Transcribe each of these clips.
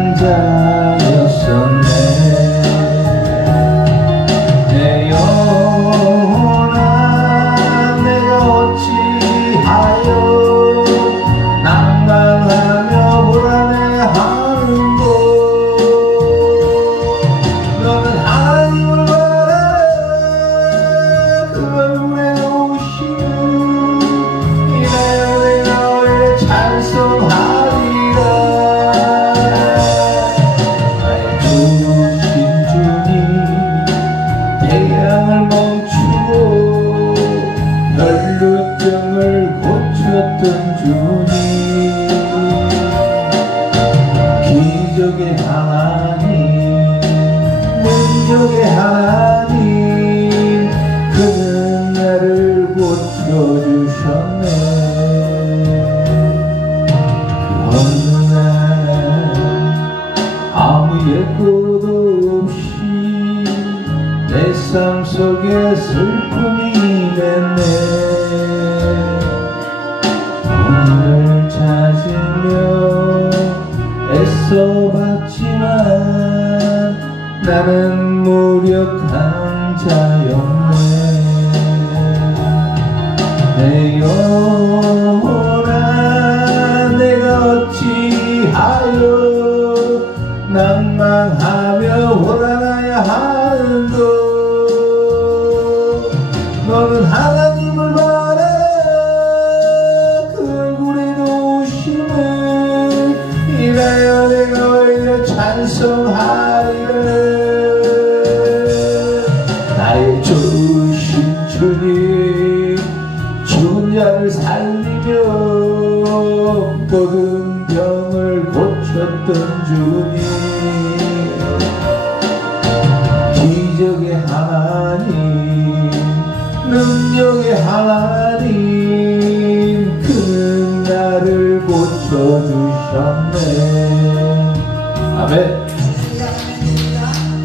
한 자였었네. 내 영혼아 내가 어찌하여 낭만하며 불안해하는고. 너는 하나님을 바라라. 그 얼굴에 오시는 이내에 너의 찬송하리라. 나의 주신 주님 태양을 멈추고 혈루병을 고쳤던 주님, 기적의 하나님, 능력의 하나님, 그는 나를 고쳐주셨네. 그 어느 날 아무 예고도 없이 내 삶 속에 슬픔이 맺네. 오늘 찾으며 애써봤지만 나는 무력한 자였네. 내 영혼아 내가 어찌하여 낭망하며 불안하여 하는고. 너는 하나님을 바라라. 그 얼굴에 놓으심을 이라여 내가 오히려 찬송하리라. 나의 주신 주님, 죽은 자를 살리며 모든 병을 고쳤던 주님, 기적의 하나님, 능력의 하나님, 그는 나를 고쳐주셨네. 아멘.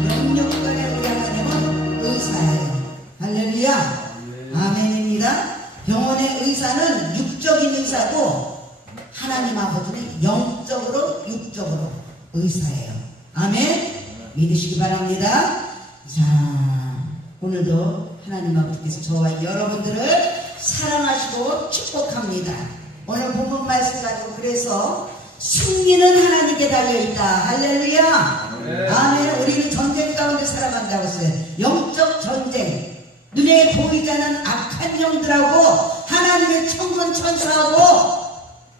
영육간의 우리 하나님은 의사예요. 할렐루야. 아멘입니다. 병원의 의사는 육적인 의사고 하나님 아버지는 영적으로 육적으로 의사예요. 아멘. 믿으시기 바랍니다. 자, 오늘도 하나님 아버지께서 저와 여러분들을 사랑하시고 축복합니다. 오늘 본문 말씀 가지고 그래서 승리는 하나님께 달려있다. 할렐루야. 네. 아멘. 우리는 전쟁 가운데 살아간다고 했어요. 영적 전쟁. 눈에 보이지 않는 악한 영들하고 하나님의 천군 천사하고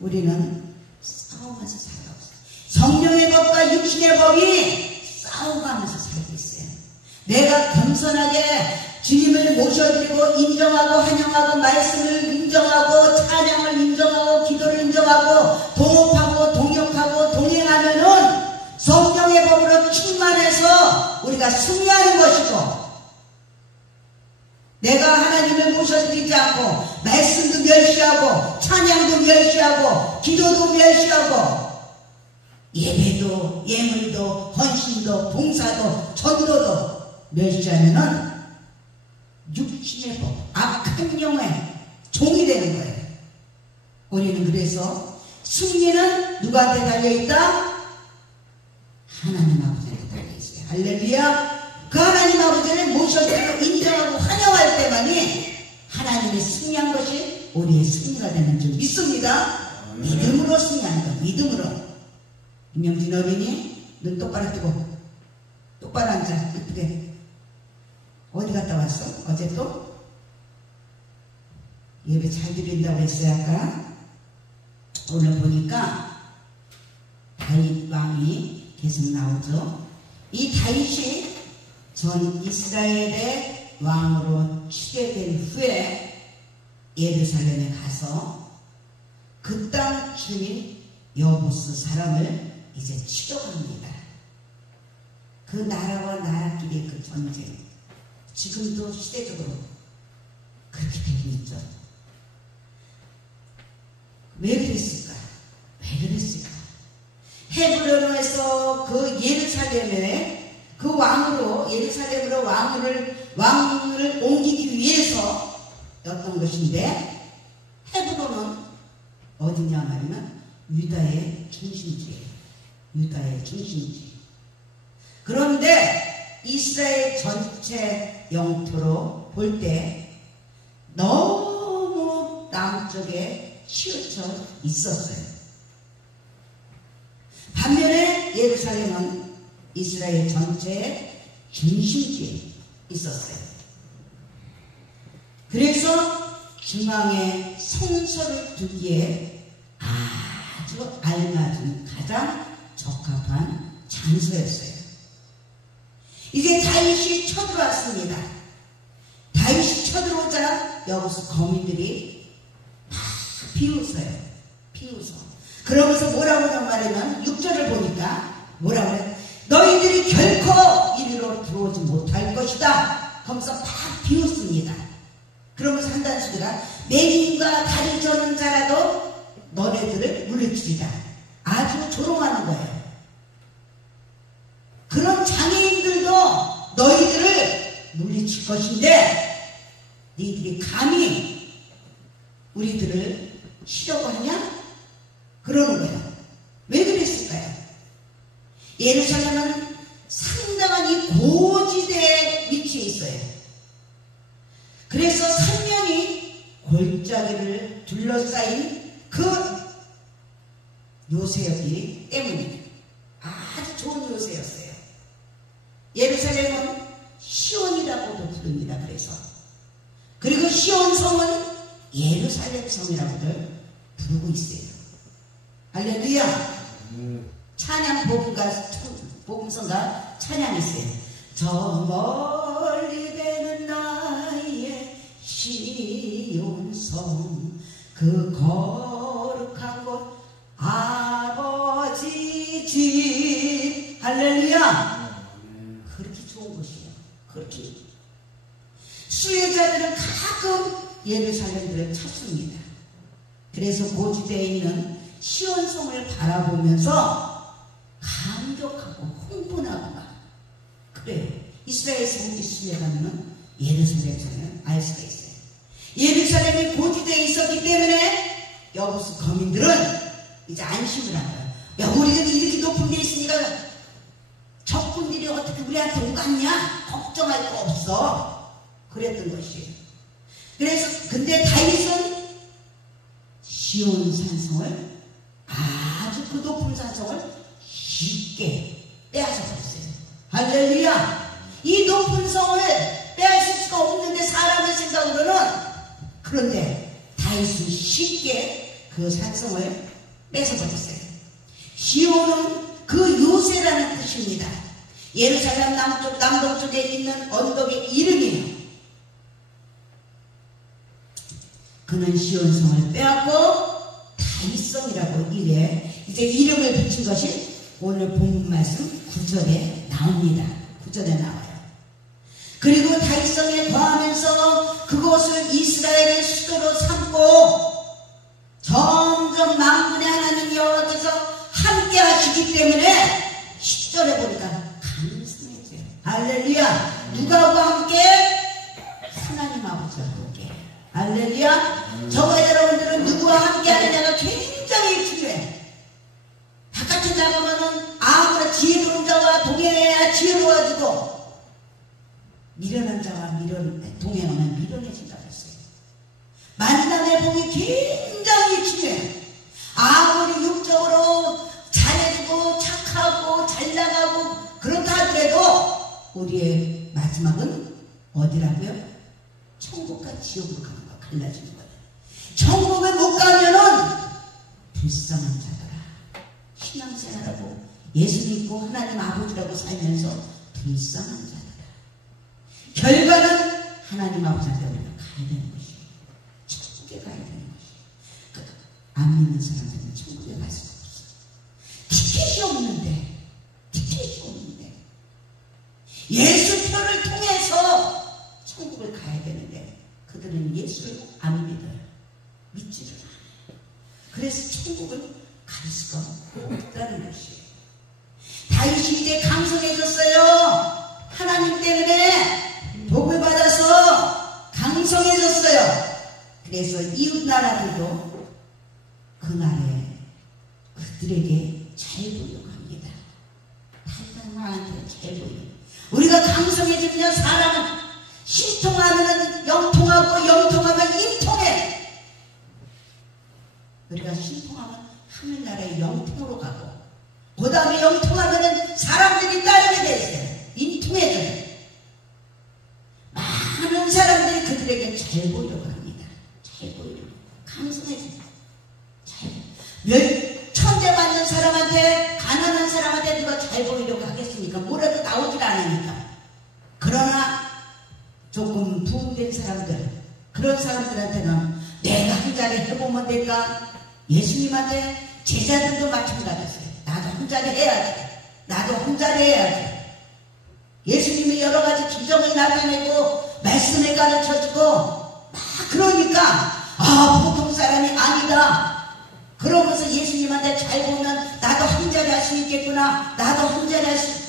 우리는 싸우면서 살아가고 있어요. 성령의 법과 육신의 법이 싸워가면서 살고 있어요. 내가 겸손하게 주님을 모셔드리고 인정하고 환영하고 말씀을 인정하고 찬양을 인정하고 기도를 인정하고 동업하고 동역하고 동행하면은 성령의 법으로 충만해서 우리가 승리하는 것이고, 내가 하나님을 모셔드리지 않고 말씀도 멸시하고 찬양도 멸시하고 기도도 멸시하고 예배도 예물도 헌신도 봉사도 전도도 멸시하면은 육신의 법, 악한 영의 종이 되는 거예요. 우리는 그래서 승리는 누구한테 달려있다? 하나님 아버지한테 달려있어요. 할렐루야. 그 하나님 아버지를 모셔드리고 인정하고 환영할 때만이 하나님이 승리한 것이 우리의 승리가 되는 줄 믿습니다. 믿음으로 승리하는 거. 믿음으로. 김영진 어린이 눈 똑바로 뜨고 똑바로 앉아. 이쁘게. 어디 갔다 왔어? 어제 또? 예배 잘 드린다고 했어요 아까? 오늘 보니까 다윗 왕이 계속 나오죠. 이 다윗이 전 이스라엘의 왕으로 추대된 후에 예루살렘에 가서 그 땅 주민 여보스 사람을 이제 추격합니다. 그 나라와 나라끼리의 그 전쟁, 지금도 시대적으로 그렇게 되고 있죠. 왜 그랬을까? 왜 그랬을까? 헤브론에서 그 예루살렘에 그 왕으로 예루살렘으로 왕을 옮기기 위해서 였던 것인데, 헤브론은 어디냐 말이면 유다의 중심지예요. 유다의 중심지. 그런데 이스라엘 전체 영토로 볼 때 너무 남쪽에 치우쳐 있었어요. 반면에 예루살렘은 이스라엘 전체의 중심지에 있었어요. 그래서 중앙에 성소를 두기에 아주 알맞은 가장 적합한 장소였어요. 이제 다윗이 쳐들어왔습니다. 다윗이 쳐들어오자 여기서 거민들이 막 비웃어요. 비웃어. 그러면서 뭐라고 하는 말이면 6절을 보니까 뭐라고 그래? 너희들이 결코 이리로 들어오지 못할 것이다. 거기서 막 비웃습니다. 그러면서 한다는 소리가 매님과 다리 저는 자라도 너네들을 물리치리다. 아주 조롱하는 거예요. 그런 장애인들도 너희들을 물리칠 것인데 너희들이 감히 우리들을 치려고 하냐? 그러는 거예요. 왜 그랬을까요? 예루살렘은 상당한 이 고지대에 위치해 있어요. 그래서 산명이 골짜기를 둘러싸인 그 요새였기 때문에 아주 좋은 요새였어요. 예루살렘은 시온이라고도 부릅니다. 그리고 시온성은 예루살렘 성이라고도 부르고 있어요. 할렐루야. 찬양 복음성가 찬양이 있어요. 저 멀리 되는 나의 시온성 그 거룩한 곳 아버지 집. 할렐루야. 그렇게 좋은 곳이에요. 그렇게 수혜자들은 가끔 예루살렘들을 찾습니다. 그래서 고지대에 있는 시온성을 바라보면서 감격하고 흥분하고 막 그래요. 이스라엘 성지 수에 가면은 예루살렘 성을 알 수가 있어요. 예루살렘이 고지대에 있었기 때문에 여기서 거민들은 이제 안심을 한 거예요. 야, 우리들이 이렇게 높은 데 있으니까 적군들이 어떻게 우리한테 오갔냐? 걱정할 거 없어. 그랬던 것이에요. 그래서 근데 다윗은 시온 산성을 아주 그 높은 산성을 쉽게 빼앗아 버렸어요. 할렐루야. 이 높은 성을 빼앗을 수가 없는데 사람의 생각으로는. 그런데 다윗은 쉽게 그 산성을 뺏어버렸어요. 시온은 그 요새라는 뜻입니다. 예루살렘 남동쪽에 있는 언덕의 이름이에요. 그는 시온성을 빼앗고 다윗성이라고 이제 이름을 붙인 것이 오늘 본문 말씀 9절에 나옵니다. 9절에 나와요. 그리고 다윗성에 거하면서 그곳을 이스라엘의 수도로 삼고 점점 만군의 하나님 여호와께서 함께 하시기 때문에 10절에 보니까 감사해져요. 할렐루야. 누가와 함께? 하나님 아버지와 함께. 할렐루야. 저와 여러분들은 누구와 함께 하느냐가 굉장히 중요해. 바깥에 나가면은 아무나 지혜로운 자와 동행해야 지혜로워지고 미련한 자와 동행하면 미련해진다고 했어요. 만남의 복이 굉장히 중요해. 아무리 육적으로 잘해주고 착하고 잘나가고 그렇다 하더라도 우리의 마지막은 어디라고요? 천국과 지옥으로 가는 거, 갈라지는 거예요. 천국에 못 가면은 불쌍한 자들아. 신앙생활하고 예수 믿고 하나님 아버지라고 살면서 불쌍한 자들아. 결과는 하나님 아버지한테 우리가 가야 되는 것이에요. 천국에 가야 되는 것이에요. 안 믿는 사람들은 천국에 갈 수가 없어요. 티켓이 없는데 예수표를 통해서 천국을 가야 되는데 그들은 예수를 안 믿어요. 믿지를 않아요. 그래서 천국을 갈 수가 없다는 것이에요. 다윗이 이제 강성해졌어요. 하나님 때문에 복을 받아서 강성해졌어요. 그래서 이웃 나라들도 그날에 그들에게 잘 보려고 합니다. 우리가 강성해지면 사람은 신통하면 영통하고 영통하면 인통해. 우리가 신통하면 하늘나라의 영통으로 가고 그 다음에 영통하면 사람들이 따르게 돼 있어요. 인통해져요. 많은 사람들이 그들에게 잘 보이려고 합니다. 잘 보이려고. 강성해져요. 천재 받는 사람한테, 가난한 사람한테 누가 잘 보이려고 하겠습니까? 뭐라도 나오질 않으니까. 그러나 조금 부흥된 사람들, 그런 사람들한테는 내가 한 자리 해보면 될까? 예수님한테 제자들도 마찬가지였어요. 나도 한 자리 해야지. 나도 한 자리 해야지. 예수님이 여러 가지 기적을 나타내고 말씀을 가르쳐주고 막 그러니까 보통 사람이 아니다. 그러면서 예수님한테 잘 보면 나도 한 자리 할 수 있겠구나. 나도 한 자리 할 수.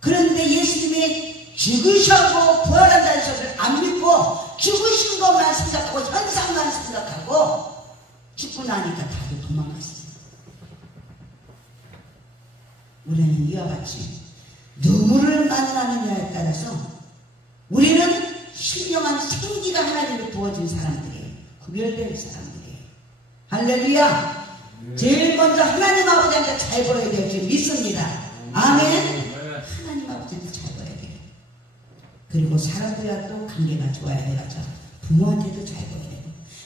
그런데 예수님이 죽으셔고 부활한다는 소리를 안 믿고 죽으신 것만 생각하고 현상만 생각하고 죽고 나니까 다들 도망갔어요. 우리는 이와 같이 누구를 만나느냐에 따라서 우리는 신령한 생기가 하나님을 부어준 사람들이에요. 구별된 사람들이에요. 할렐루야. 제일 먼저 하나님 아버지한테 잘 보여야 될 줄 믿습니다. 아멘. 하나님 아버지한테 잘 보여야 돼요. 그리고 사람들과 또 관계가 좋아야 돼가지고 부모한테도 잘 보여야 돼요.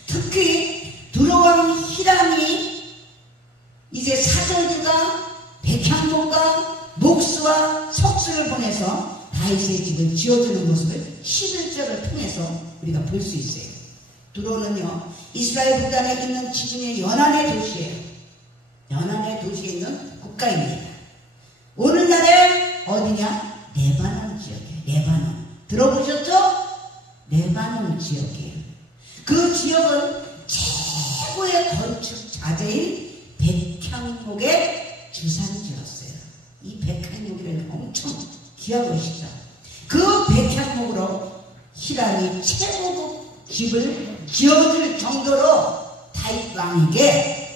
특히 두로왕 히람이 이제 사절주가 백향목과 목수와 석수를 보내서 다윗의 집을 지어주는 모습을 11절을 통해서 우리가 볼 수 있어요. 두로는요, 이스라엘 북단에 있는 지중해 연안의 도시예요. 연안의 도시에 있는 국가입니다. 오늘날에 어디냐? 레바논 지역이에요. 레바논. 들어보셨죠? 레바논 지역이에요. 그 지역은 최고의 건축 자재인 백향목의 주산지였어요. 이 백향목이라는 엄청 귀한 것이죠. 그 백향목으로 히람이 최고급 집을 지어줄 정도로 다윗 왕에게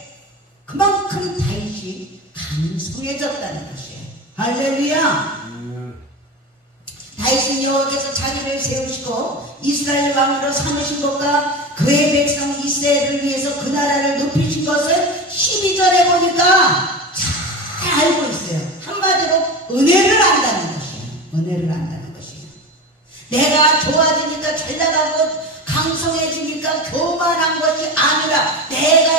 그만큼 다윗이 강성해졌다는 것이에요. 할렐루야. 다윗은 여호와께서 자기를 세우시고 이스라엘 왕으로 삼으신 것과 그의 백성 이스라엘을 위해서 그 나라를 높이신 것을 12절에 보니까 잘 알고 있어요. 한마디로 은혜를 안다는 것이에요. 은혜를 안다는 것이에요. 내가 좋아지니까 잘 나가고 강성해지니까 교만한 것이 아니라 내가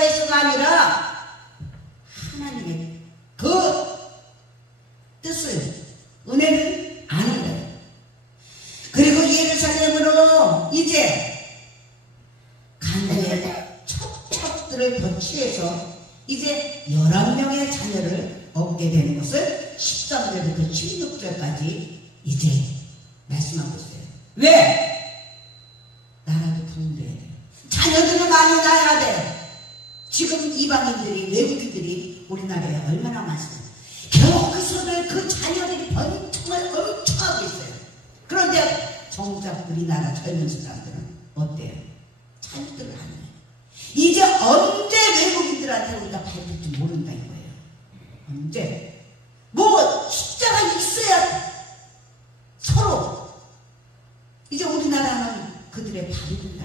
했어가 아니라 하나님의 그 뜻을, 은혜를 아는 거예요. 그리고 예루살렘으로 이제 간구의 첩첩들을 덧취해서 이제 11명의 자녀를 얻게 되는 것을 13절부터 16절까지 이제 말씀하고 있어요. 왜? 나라도 부흥돼야 돼. 자녀들을 많이 낳아야 돼. 지금 이방인들이, 외국인들이 우리나라에 얼마나 많습니까? 겨우 그 자녀들이 번통을 엄청 하고 있어요. 그런데 정작 우리나라 젊은 사람들은 어때요? 자녀들을 안 해요. 이제 언제 외국인들한테 우리가 밟을지 모른다 이거예요. 언제? 뭐 숫자가 있어야 서로. 이제 우리나라는 그들의 발이 된다.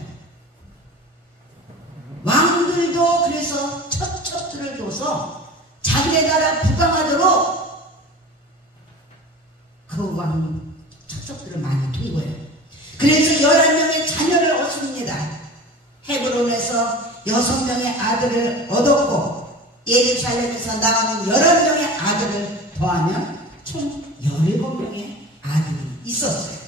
왕들도 그래서 첩첩들을 둬서 자기네 나라 부강하도록 그 왕 첩첩들을 많이 둔 거예요. 그래서 11명의 자녀를 얻습니다. 헤브론에서 6명의 아들을 얻었고 예루살렘에서 나가는 11명의 아들을 더하면 총 17명의 아들이 있었어요.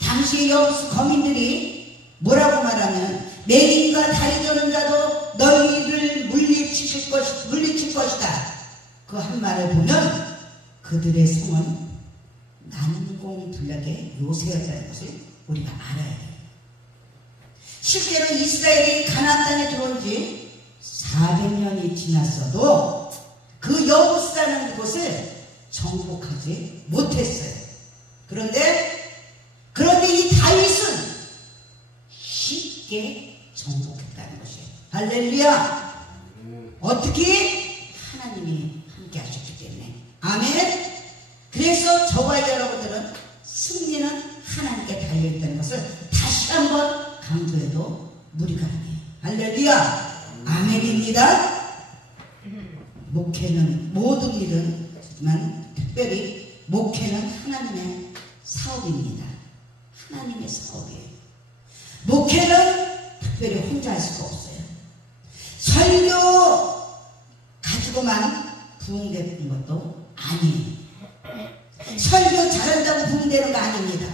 당시의 여부수 거민들이 뭐라고 말하면 맹인과 다리 저는 자도 너희를 물리칠 것이다. 그 한 말을 보면 그들의 성은 난공불락의 요새였다는 것을 우리가 알아야 해요. 실제로 이스라엘이 가나안 땅에 들어온 지 400년이 지났어도 그 여부스라는 곳을 정복하지 못했어요. 그런데 이 다윗은 쉽게 정복했다는 것이에요. 할렐루야. 어떻게? 하나님이 함께 하셨기 때문에. 아멘. 목회는 모든 일은 하지만 특별히 목회는 하나님의 사업입니다. 하나님의 사업이에요. 목회는 특별히 혼자 할 수가 없어요. 설교 가지고만 부흥되는 것도 아니에요. 설교 잘한다고 부흥되는 거 아닙니다.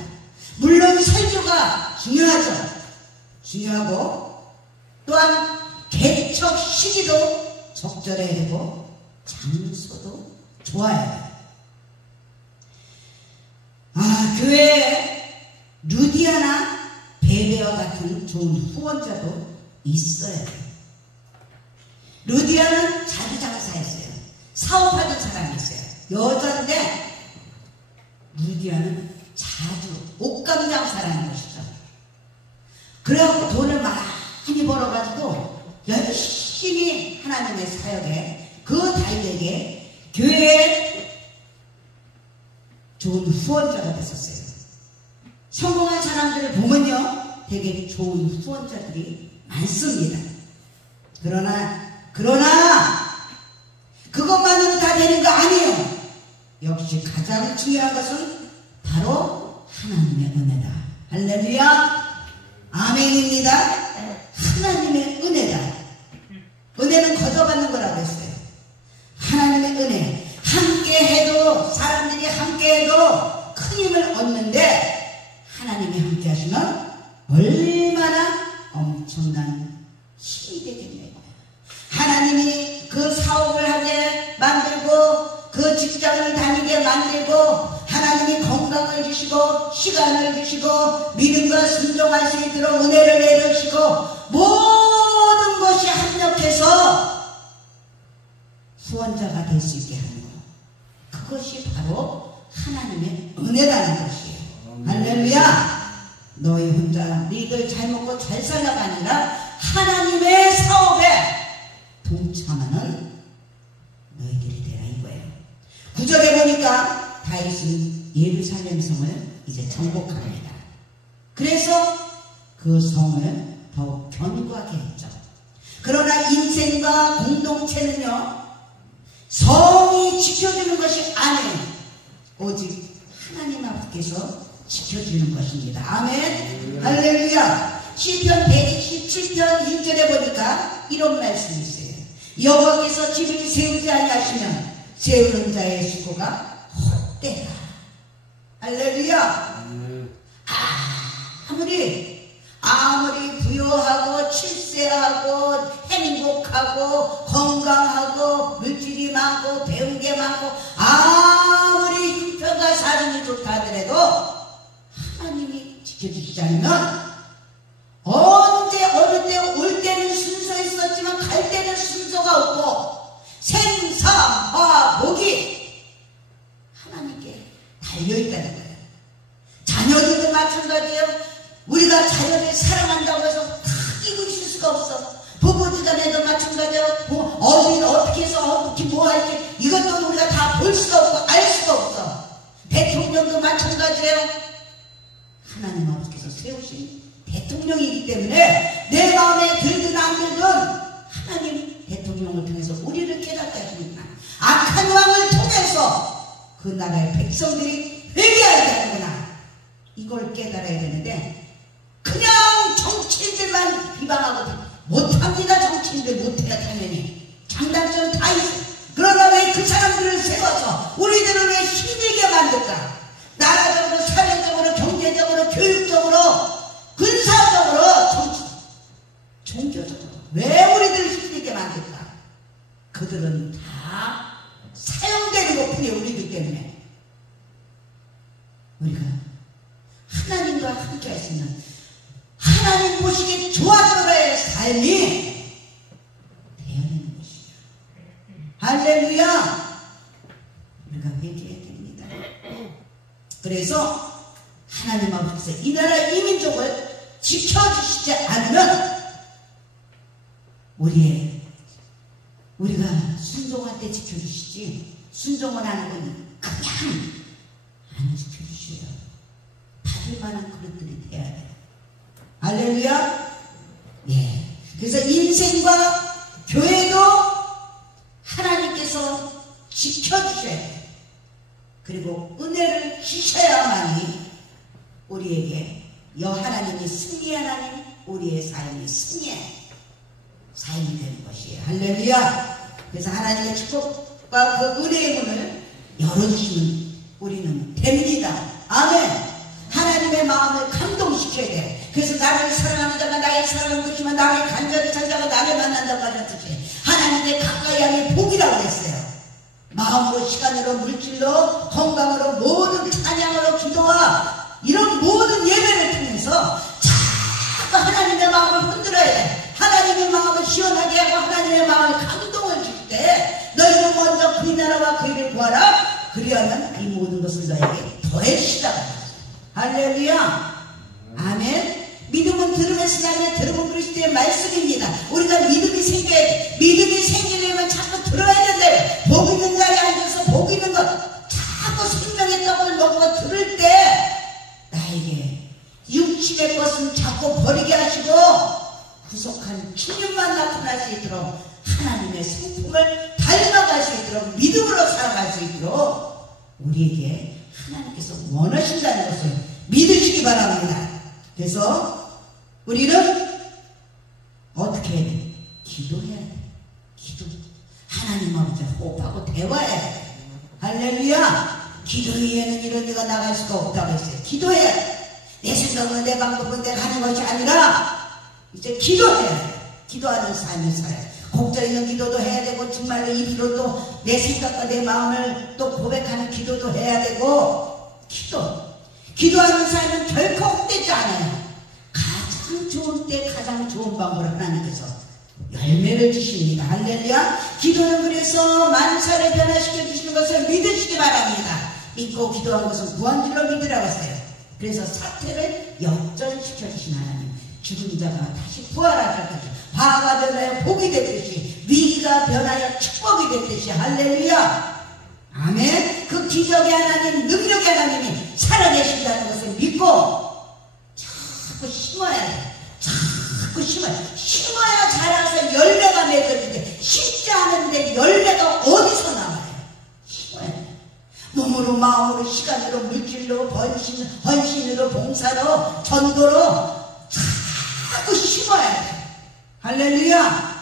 물론 설교가 중요하죠. 중요하고 또한 개척 시기도 적절해야 되고 장소도 좋아야 돼요. 교회에 루디아나 베베와 같은 좋은 후원자도 있어야 돼요. 루디아는 자주 장사했어요. 사업하던 사람이었어요. 여자인데 루디아는 자주 옷감 장사라는 것이죠. 그래갖고 돈을 많이 벌어가지고 열심히 하나님의 사역에 그 달에게 교회에 좋은 후원자가 됐었어요. 성공한 사람들을 보면요 되게 좋은 후원자들이 많습니다. 그러나 그것만으로 다 되는 거 아니에요. 역시 가장 중요한 것은 바로 하나님의 은혜다. 할렐루야 아멘입니다. 하나님의 은혜다. 은혜는 거저받는 거라고 했어요. 하나님의 은혜 함께 해도 사람들이 함께 해도 큰 힘을 얻는데 하나님이 함께 하시면 얼마나 엄청난 힘이 되겠네요. 하나님이 그 사업을 하게 만들고 그 직장을 다니게 만들고 하나님이 건강을 주시고 시간을 주시고 믿음과 순종할 수 있도록 은혜를 내려주시고 모든 것이 합력해서 후원자가 될 수 있게 하는 것, 그것이 바로 하나님의 은혜라는 것이에요. 할렐루야. 너희 혼자 너희들 잘 먹고 잘 살라가 아니라 하나님의 사업에 동참하는 너희들이 되라 이거예요. 9절에 보니까 다윗은 예루살렘 성을 이제 정복합니다. 그래서 그 성을 더욱 견고하게 했죠. 그러나 인생과 공동체는요 성이 지켜주는 것이 아니에요. 오직 하나님 앞에서 지켜주는 것입니다. 아멘. 할렐루야. 시편 127편 1절에 보니까 이런 말씀이 있어요. 여호와께서 집을 세우지 아니하시면 세우는 자의 수고가 헛되다. 할렐루야. 아무리 부유하고 칠세하고 행복하고 건강하고 물질이 많고 배운 게 많고 아무리 형편과 사정이 좋다 하더라도 하나님이 지켜주시지 않으면 언제 어느 때 올 때는 순서 있었지만 갈 때는 순서가 없고 생사화복이 하나님께 달려있다는 거예요. 자녀들도 마찬가지예요. 우리가 자녀를 사랑한다고 해서 다 끼고 있을 수가 없어. 부부지간에도 마찬가지예요. 어디를 어떻게 해서 어떻게 뭐 할지 이것도 우리가 다 볼 수가 없고 알 수가 없어. 대통령도 마찬가지예요. 하나님 아버지께서 세우신 대통령이기 때문에 내 마음에 들든 안 들든 하나님 대통령을 통해서 우리를 깨닫게 하십니다. 악한 왕을 통해서 그 나라의 백성들이 회개해야 되는구나. 이걸 깨달아야 되는데 그냥 정치인들만 비방하고 못합니다. 정치인들 못해야 당연히 장단점 다 있어. 그러나 왜 그 사람들을 세워서 우리들을 왜 힘들게 만들까? 나라적으로 사회적으로 경제적으로 교육적으로 군사적으로 종교적으로 왜 우리들을 힘들게 만들까? 그들은 다 사용되는 것뿐이에요. 우리들 때문에. 우리가 하나님과 함께 할 수 있는 하나님 보시기에 좋아서의 삶이 되어야 되는 것이죠. 할렐루야. 우리가 회개해야 됩니다. 그래서 하나님 아버지께서 이 나라 이 민족을 지켜주시지 않으면 우리가 순종할 때 지켜주시지 순종을 하는 건 그냥 안 지켜주셔요. 받을 만한 그릇들이 돼야 돼요. 할렐루야. 예. 그래서 인생과 교회도 하나님께서 하나님께서 지켜주셔야 돼요. 그리고 은혜를 주셔야만이 우리에게 하나님이 승리 하나님, 우리의 삶이 승리의 삶이 되는 것이에요. 할렐루야. 그래서 하나님의 축복과 그 은혜의 문을 열어주시면 우리는 됩니다. 아멘. 하나님의 마음을 감동시켜야 돼. 그래서 나를 사랑하는 자가 나의 사랑을 듣지만 나를 간절히 찾는 자가 나를 만난다고 하셨듯이 하나님의 가까이 함이 복이라고 했어요. 마음으로, 시간으로, 물질로, 건강으로, 모든 찬양으로, 기도와 이런 모든 예배를 통해서 자꾸 하나님의 마음을 흔들어야 돼. 하나님의 마음을 시원하게 하고 하나님의 마음을 감동을 줄 때 너희는 먼저 그의 나라와 그의 일을 구하라. 그리하면 이 모든 것을 너에게 더해주시다. 할렐루야. 아멘. 믿음은 들음에서 나면 들음은 그리스도의 말씀입니다. 우리가 믿음이 생겨야 돼. 믿음이 생기려면 자꾸 들어야 된다. 복 있는 자리에 앉아서 복 있는 것 자꾸 생명의 떡을 먹고 들을 때 나에게 육신의 것은 자꾸 버리게 하시고 구속한 주님만 나타날 수 있도록 하나님의 성품을 닮아갈 수 있도록 믿음으로 살아갈 수 있도록 우리에게 하나님께서 원하신다는 것을 믿으시기 바랍니다. 그래서 우리는 어떻게 해야 돼? 기도해야 돼. 기도. 하나님 아버지 호흡하고 대화해야 돼. 할렐루야. 기도 외에는 이런 데가 나갈 수가 없다고 했어요. 기도해야 돼. 내 생각은 내 방법은 내가 하는 것이 아니라 이제 기도해야 돼. 기도하는 삶을 살아야 돼. 곡절 있는 기도도 해야 되고 정말로 입으로도 내 생각과 내 마음을 또 고백하는 기도도 해야 되고 기도하는 삶은 결코 헛되지 않아요. 가장 좋은 때 가장 좋은 방법을 하나님께서 열매를 주십니다. 할렐루야. 기도는 그래서 만사를 변화시켜 주시는 것을 믿으시기 바랍니다. 믿고 기도한 것은 구한 줄로 믿으라고 했어요. 그래서 사태를 역전시켜 주신 하나님, 죽은 자가 다시 부활하셨듯이, 화가 변하여 복이 됐듯이, 위기가 변하여 축복이 됐듯이, 할렐루야. 아멘. 그 기적의 하나님, 능력의 하나님이 살아계신다는 것을 믿고 자꾸 심어야 돼. 자꾸 심어야 자라서 열매가 맺어지는데 심지 않은데 열매가 어디서 나와요? 심어야 돼. 몸으로, 마음으로, 시간으로, 물질로, 헌신으로, 봉사로, 전도로 자꾸 심어야 돼. 할렐루야.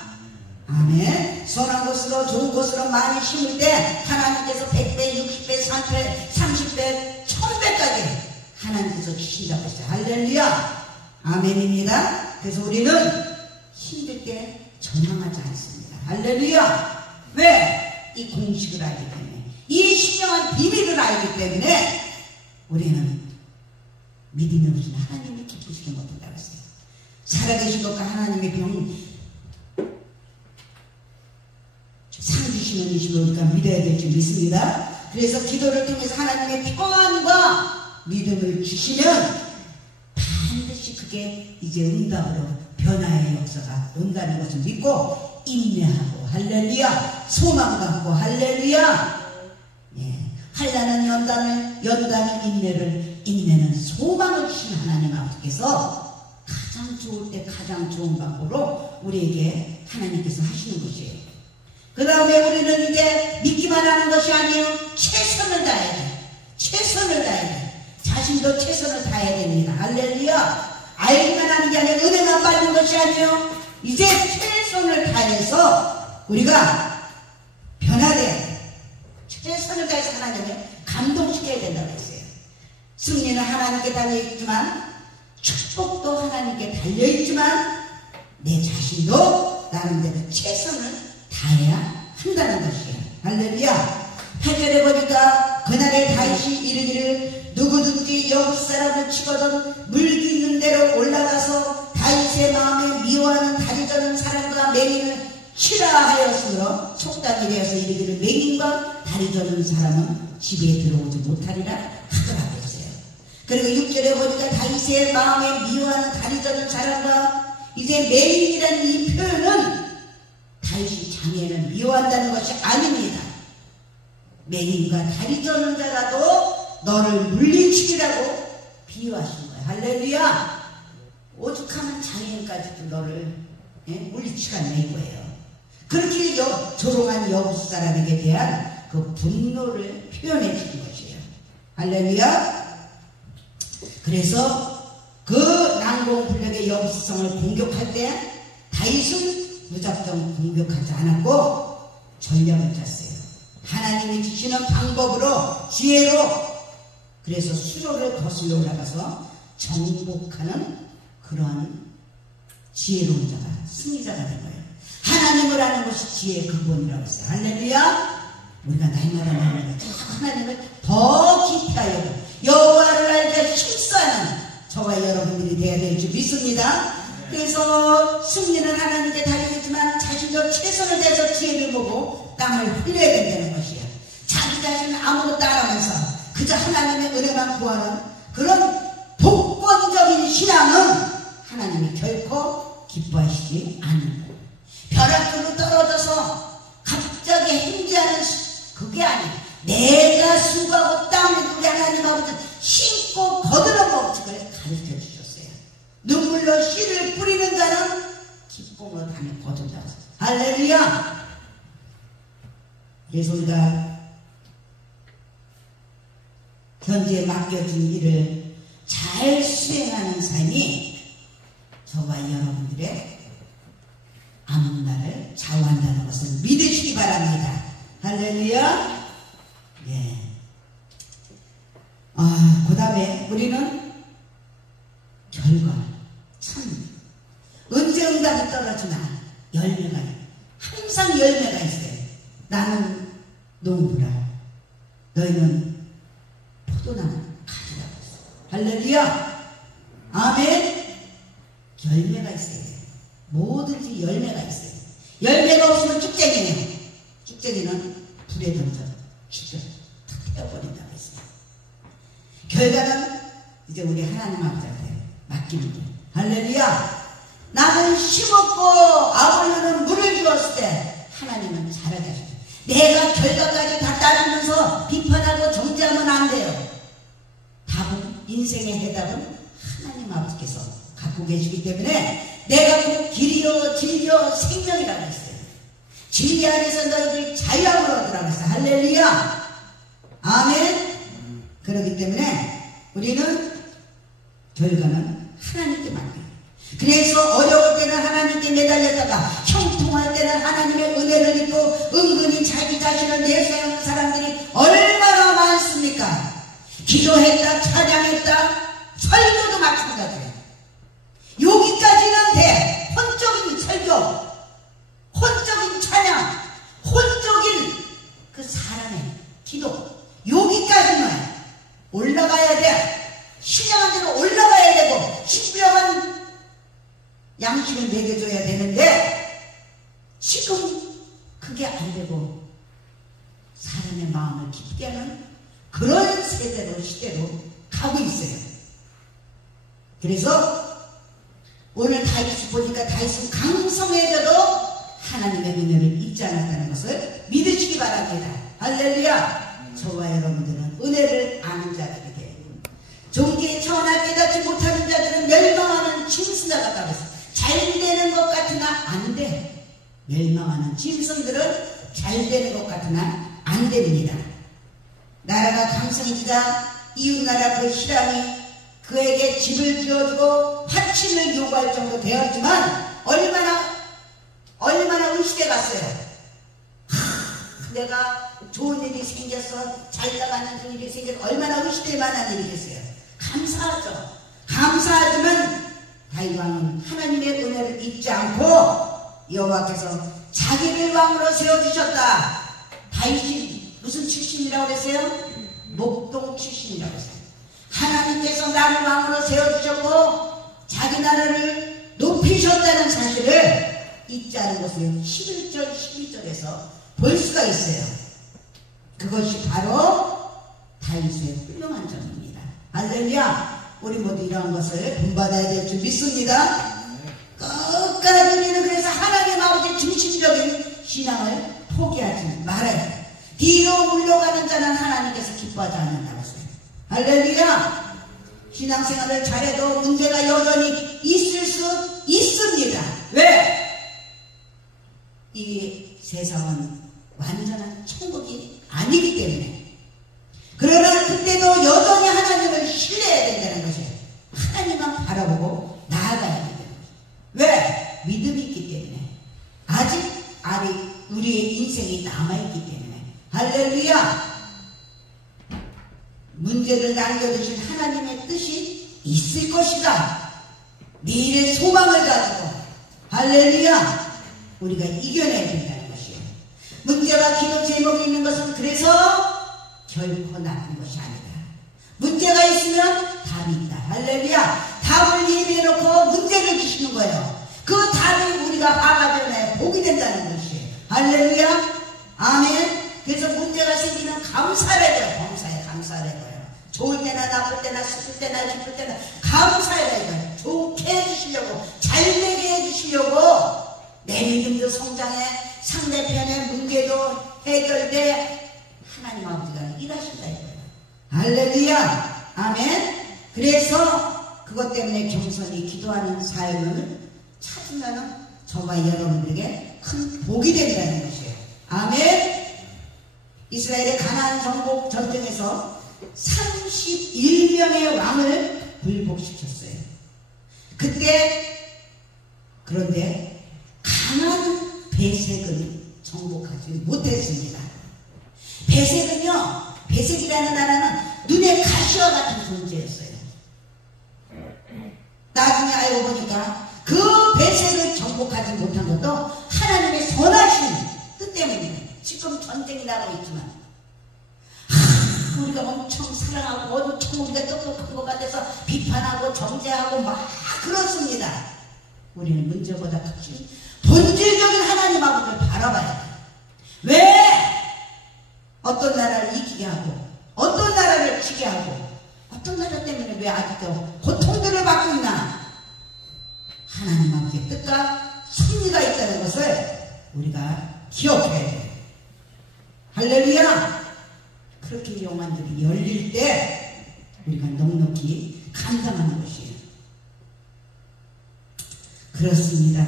아멘. 선한 것으로, 좋은 것으로 많이 심을 때 하나님께서 100배, 60배, 3배, 30배, 1000배까지 하나님께서 주신다고 했어요. 할렐루야. 아멘입니다. 그래서 우리는 힘들 때 전황하지 않습니다. 할렐루야. 왜? 이 공식을 알기 때문에, 이 신령한 비밀을 알기 때문에 우리는 믿음이 없으면 하나님이 기쁘시게 못한다고 했어요. 살아계신 것과 하나님의 상 주시는 이시로 우리가 믿어야 될 줄 믿습니다. 그래서 기도를 통해서 하나님의 평안과 믿음을 주시면 반드시 그게 이제 응답으로 변화의 역사가 온다는 것을 믿고 인내하고, 할렐루야. 소망 갖고, 할렐루야. 예. 한란은 연단은 인내를, 인내는 소망을 주신 하나님 아버지께서 가장 좋을 때 가장 좋은 방법으로 우리에게 하나님께서 하시는 것이에요. 그 다음에 우리는 이제 믿기만 하는 것이 아니에요. 최선을 다해야 돼. 최선을 다해야 돼. 자신도 최선을 다해야 됩니다. 할렐루야. 알기만 하는 게 아니라 은혜만 받는 것이 아니에요. 이제 최선을 다해서 우리가 변화돼야 돼. 최선을 다해서 하나님을 감동시켜야 된다고 했어요. 승리는 하나님께 달려있지만, 축복도 하나님께 달려있지만, 내 자신도 나름대로 최선을 다해야 한다는 것이에요. 할렐루야. 8절에 보니까 그날에 다윗이 이르기를 누구든지 여부 사람을 치거든 물기 있는 데로 올라가서 다윗의 마음에 미워하는 다리 저는 사람과 맹인을 치라 하였으므로 속담이 되어서 이르기를 맹인과 다리 저는 사람은 집에 들어오지 못하리라 하더라고 했어요. 그리고 6절에 보니까 다윗의 마음에 미워하는 다리 저는 사람과, 이제 맹인이라는 이 표현은 다윗이 장애인을 미워한다는 것이 아닙니다. 맹인과 다리 저는 자라도 너를 물리치기라고 비유하신 거예요. 할렐루야. 오죽하면 장애인까지도 너를 물리치겠네 이거예요. 그렇게 조롱한 여부수 사람에게 대한 그 분노를 표현해 주는 것이에요. 할렐루야. 그래서 그 난공불락의 여부수성을 공격할 때 다윗은 무작정 공격하지 않았고 전략을 짰어요. 하나님이 주시는 방법으로, 지혜로, 그래서 수로를 거슬러 올라가서 정복하는 그러한 지혜로운 자가, 승리자가 된 거예요. 하나님을 아는 것이 지혜의 근본이라고 했어요. 할렐루야. 우리가 날마다 하나님을 더 깊이 하여 여호와를 알게 힘써하는 저와 여러분들이 되어야 될 줄 믿습니다. 그래서 승리는 하나님께 달려있지만 자신도 최선을 다해서 지혜를 보고 땀을 흘려야 된다는 것이에요. 자기 자신은 아무것도 안 하면서 그저 하나님의 은혜만 구하는 그런 복권적인 신앙은 하나님이 결코 기뻐하시지 않는 거예요. 벼락으로 떨어져서 갑자기 행지하는 그게 아니에요. 내가 수고하고 땀을 흘려 하나님 아버지 힘고 거드는 법칙을 가르쳐 주셨어요. 눈물로 씨를 뿌리는 자는 기쁨으로 담에 거둔다고 했어요. 할렐루야. 그래서 우리가 현재 맡겨진 일을 잘 수행하는 삶이 저와 여러분들의 앞날을 좌우한다는 것을 믿으시기 바랍니다. 할렐루야. 예. 그 다음에 우리는 결과, 참 언제 응답이 떨어지나 열매가, 항상 열매가 있어요. 나는 농부라 너희는 포도나무 가지라고 했어요. 할렐루야. 아멘. 열매가 있어요. 뭐든지 열매가 있어요. 열매가 없으면 쭉쟁이네요. 쭉쟁이는 불에 던져 죽여 다 태워버린다고 했어요. 결과는 이제 우리 하나님 아버지한테 맡기는 거예요. 할렐루야. 나는 심었고 아버지는 물을 주었을 때 하나님은 잘하게 하십니다. 내가 결과까지 다 따르면서 비판하고 정죄하면 안 돼요. 답은, 인생의 해답은 하나님 아버지께서 갖고 계시기 때문에 내가 그 길이요 진리요 생명이라고 했어요. 진리 안에서 너희들 자유함을 얻으라고 했어요. 할렐루야. 아멘. 그렇기 때문에 우리는 결과는 하나님께 맡겨요. 그래서 어려울 때는 하나님께 매달렸다가 형통할 때는 하나님의 은혜를 입고 은근히 자기 자신을 내세우는 사람들이 얼마나 많습니까? 기도했다, 찬양했다, 설교도 마찬가지예요. 여기까지는 돼. 혼적인 설교, 혼적인 찬양, 혼적인 그 사람의 기도, 여기까지는 올라가야 돼. 신령한 데로 올라가야 되고 신령한 양식을 먹여줘야 되는데 지금 그게 안 되고 사람의 마음을 깊게 하는 그런 세대로, 시대로 가고 있어요. 그래서 오늘 다윗을 보니까 다윗은 강성해져도 하나님의 은혜를 잊지 않았다는 것을 믿으시기 바랍니다. 할렐루야. 저와 여러분들은 은혜를 아는 자들이 돼요. 종기에 처하나 깨닫지 못하는 자들은 멸망하는 짐승과 같다고 했어요. 잘 되는 것 같으나 안 돼. 멸망하는 짐승들은 잘 되는 것 같으나 안 됩니다. 나라가 강성해지자 이웃나라 그 히람이 그에게 집을 지어주고 화친을 요구할 정도 되었지만 얼마나 의식해 갔어요. 내가 좋은 일이 생겨서 잘 나가는 일이 생겨서 얼마나 의식될 만한 일이겠어요. 감사하죠. 감사하지만 다윗 왕은 하나님의 은혜를 잊지 않고 여호와께서 자기를 왕으로 세워주셨다. 다윗이 무슨 출신이라고 그랬어요? 목동 출신이라고 했어요. 하나님께서 나를 왕으로 세워주셨고 자기 나라를 높이셨다는 사실을 잊지 않은 것을 11절 12절에서 볼 수가 있어요. 그것이 바로 다윗의 훌륭한 점입니다. 할렐루야. 우리 모두 이러한 것을 본받아야 될 줄 믿습니다. 끝까지 우리는 그래서 하나님 아버지의 중심적인 신앙을 포기하지 말아요. 뒤로 물러가는 자는 하나님께서 기뻐하지 않는다고 했어요. 할렐루야. 신앙생활을 잘해도 문제가 여전히 있을 수 있습니다. 왜? 이 세상은 완전한 천국이 아니기 때문에, 그러나 그때도 여전히 하나님을 신뢰해야 된다는 것이에요. 하나님만 바라보고 나아가야 된다는 거예요. 왜? 믿음이 있기 때문에. 아직 우리의 인생이 남아있기 때문에. 할렐루야! 문제를 남겨두신 하나님의 뜻이 있을 것이다. 내일의 소망을 가지고, 할렐루야! 우리가 이겨내야 된다는 것이에요. 문제와 기도 제목이 있는 것은 그래서 결코 나쁜 것이 아니다. 문제가 있으면 답이 있다. 할렐루야! 답을 예비해놓고 문제를 주시는 거예요. 그 답이 우리가 받아들여야 복이 된다는 것이에요. 할렐루야! 아멘! 그래서 문제가 생기면 감사를 해요. 감사를 해요. 좋을 때나 나쁠 때나 슬플 때나 기쁠 때나 감사해야 해요. 좋게 해주시려고, 잘되게 해주시려고, 내 믿음도 성장해, 상대편의 문제도 해결돼, 하나님 아버지가 일하신다 이거예요. 할렐루야! 아멘! 그래서 그것 때문에 겸손히 기도하는 삶을 찾으면 저와 여러분들에게 큰 복이 된다는 것이에요. 아멘! 이스라엘의 가나안 정복 전쟁에서 31명의 왕을 굴복시켰어요. 그런데 강한 베색은 정복하지 못했습니다. 베색이라는 나라는 눈의 가시와 같은 존재였어요. 나중에 알고 보니까 그 베색을 정복하지 못한 것도 하나님의 선하신 뜻 때문이에요. 지금 전쟁이 나고 있지만 우리가 엄청 사랑하고 엄청 우리가 똑똑한 것 같아서 비판하고 정죄하고 막 그렇습니다. 우리는 문제보다 훨씬 본질적인 하나님 아버지를 바라봐야 돼요. 왜? 어떤 나라를 이기게 하고 어떤 나라를 지게 하고 어떤 나라 때문에 왜 아직도 고통들을 받고 있나? 하나님 아버지의 뜻과 승리가 있다는 것을 우리가 기억해야 돼요. 할렐루야! 그렇게 영안들이 열릴 때 우리가 넉넉히 감당하는 것이에요. 그렇습니다.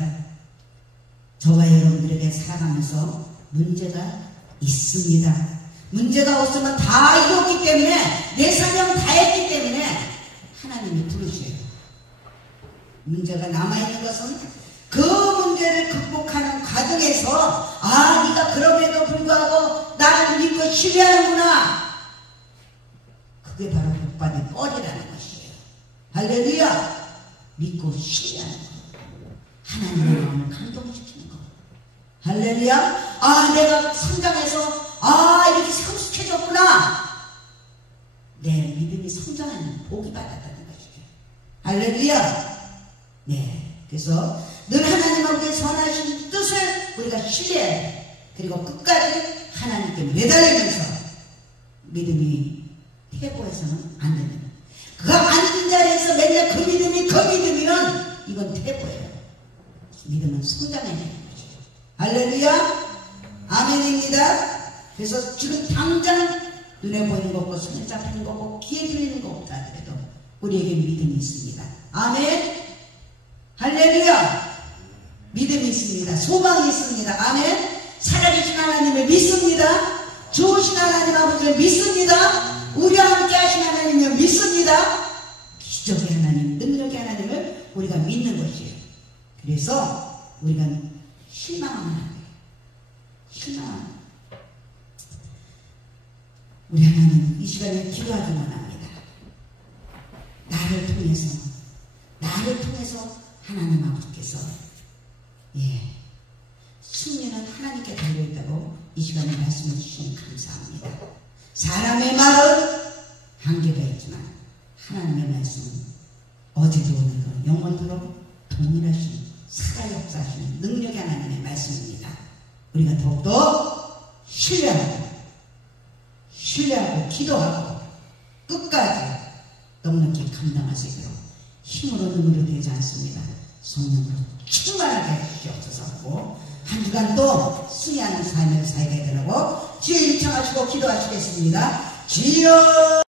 저와 여러분들에게 살아가면서 문제가 있습니다. 문제가 없으면 다 이뤘기 때문에, 내 사명 다 했기 때문에 하나님이 부르셔요. 문제가 남아있는 것은 그 문제를 극복하는 과정에서 네가 그럼에도 불구하고 나를 믿고 신뢰하는구나. 그게 바로 복받을 뻘이라는 것이에요. 할렐루야! 믿고 신뢰하는 것. 하나님의 마음을 감동시키는 것. 할렐루야! 내가 성장해서 이렇게 성숙해졌구나. 내 믿음이 성장하는 복이 받았다는 것이에요. 할렐루야! 네. 그래서 늘 하나님 아버지의 선하신 뜻을 우리가 신뢰해야 돼. 그리고 끝까지 하나님께 매달리면서 믿음이 퇴보해서는 안 됩니다. 그 앉은 자리에서 맨날 그 믿음이면 이건 퇴보예요. 믿음은 성장해야 되는 것이죠. 할렐루야! 아멘입니다. 그래서 지금 당장 눈에 보이는 것고 손에 잡히는 것고 귀에 들리는 것보다 하더라도 우리에게 믿음이 있습니다. 아멘! 할렐루야! 믿음이 있습니다. 소망이 있습니다. 아멘! 살아계신 하나님을 믿습니다. 좋으신 하나님 아버지를 믿습니다. 우리와 함께 하신 하나님을 믿습니다. 기적의 하나님, 능력의 하나님을 우리가 믿는 것이에요. 그래서 우리가 실망하면 안 돼요. 실망하면. 우리 하나님 이 시간에 기도하기만 합니다. 나를 통해서 하나님 아버지께서 승리는 하나님께 달려있다고 이 시간에 말씀해 주시니 감사합니다. 사람의 말은 한계가 있지만 하나님의 말씀은 어제도 오늘도 영원토록 동일하신 살아 역사하시는 능력의 하나님의 말씀입니다. 우리가 더욱더 신뢰하고 기도하고 끝까지 넉넉히 감당할 수 있도록 힘으로 눈으로 되지 않습니다. 성령으로 충만하게 해주시옵소서 하고 한 주간 또 승리하는 삶을 살게 되라고 주여 일청하시고 기도하시겠습니다. 주여